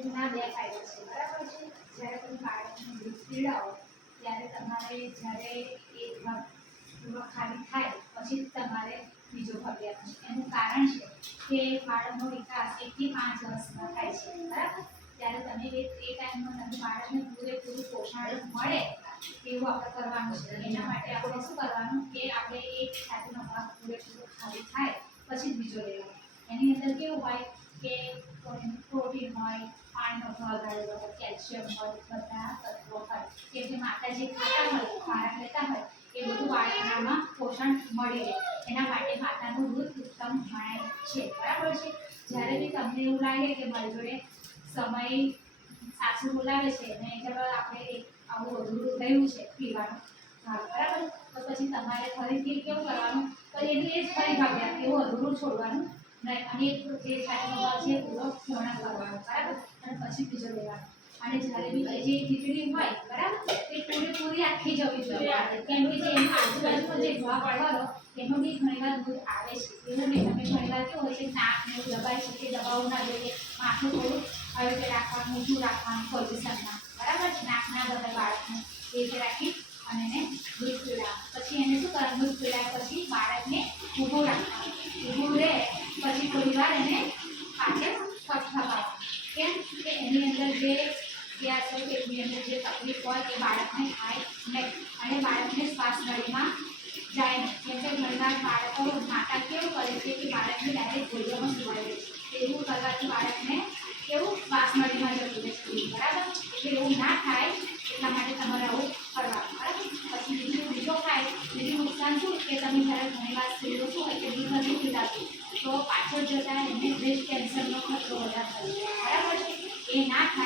એના બે ફાયદા છે. બરાબર છે? જ્યારે તમે બાળકને દૂધ પીડાવો ત્યારે તમારે જ્યારે એક ભાગ ખાલી થાય, પછી તમારે બીજો ભાગ લેવાનો છે. એનું કારણ છે કે બાળકનો વિકાસ એકથી પાંચ વર્ષમાં થાય છે. બરાબર? ત્યારે તમે એ ટાઈમમાં તમે બાળકને પૂરેપૂરું પોષણ મળે એવું આપણે કરવાનું છે. એના માટે આપણે શું કરવાનું કે આપણે એક છાતીનો ભાગ પૂરેપૂરો ખાલી થાય, પછી જ બીજો લેવાનો. એની અંદર કેવું હોય કે પ્રોટીન હોય પાણીનો ભાગ આવેલો હોય કેલ્શિયમ હોય બધા તત્વો હોય કે જે માતા જે ખાતા હોય લેતા હોય, એ બધું પોષણ મળી રહે. એના માટે માતાનું દૂધ ઉત્તમ છે. બરાબર છે? જ્યારે બી તમને એવું લાગે કે મારી જોડે સમય સાસુ બોલાવે છે, અને ચલો આપણે આવું અધૂરું થયું છે, પીવાનું. બરાબર? તો પછી તમારે ફરીથી કેવું કરવાનું? તો એનું એ જ ફરી ભાગ્યા એવું અધૂરું છોડવાનું અને તે સાઈડનો ભાગ છે પૂરો પૂર્ણ કરવાનો, બરાબર? અને પછી બીજો લેવાનો અને જ્યારે બી જે ખીચડી હોય, બરાબર? એ પૂરેપૂરી આખી જવી જોઈએ કેમ કે જે એમાં આજુબાજુમાં જે ભાગ ખરો એમાં બી ઘણીવાર દૂધ આવે છે. એવું બી તમે ઘણીવાર કેવું હોય છે, નાક ને દબાઈ તે દબાવવું ના જોઈએ. માથું થોડું આવી રીતે રાખવાનું ઊંચું રાખવાનું પોઝિશનમાં. બરાબર નાક ના દબાય બાળકને. એ રીતે રાખી અને એને દૂધ પીવડાવવાનું. પછી એને શું કરવાનું? દૂધ પીવડાવ્યા પછી બાળકને ઊભું રાખવાનું ઊભું રહે પછી થોડી વાર એને પાછળ થપાવવાનું કેમ કે એની અંદર જે અંદર જે તકલીફ હોય એ બાળકને થાય નહીં અને બાળકને શ્વાસ જાય નહીં ઘણીવાર બાળકો માતા કેવું કરે છે કે બાળકને ડાયરેક્ટ ગોળીઓમાં સુવાઈ છે એવું કરવાથી બાળકને કેવું શ્વાસ નળીમાં જતું રહે છે બરાબર એટલે એવું ના થાય બીજું શું કે તમે જ્યારે ઘણીવાર સ્ત્રીઓ છો કે દૂધ નથી પીવડાવતી તો પાછળ જતાં એમને બ્રેસ્ટ કેન્સરનો ખતરો વધારે બરાબર છે? એ ના થાય એટલે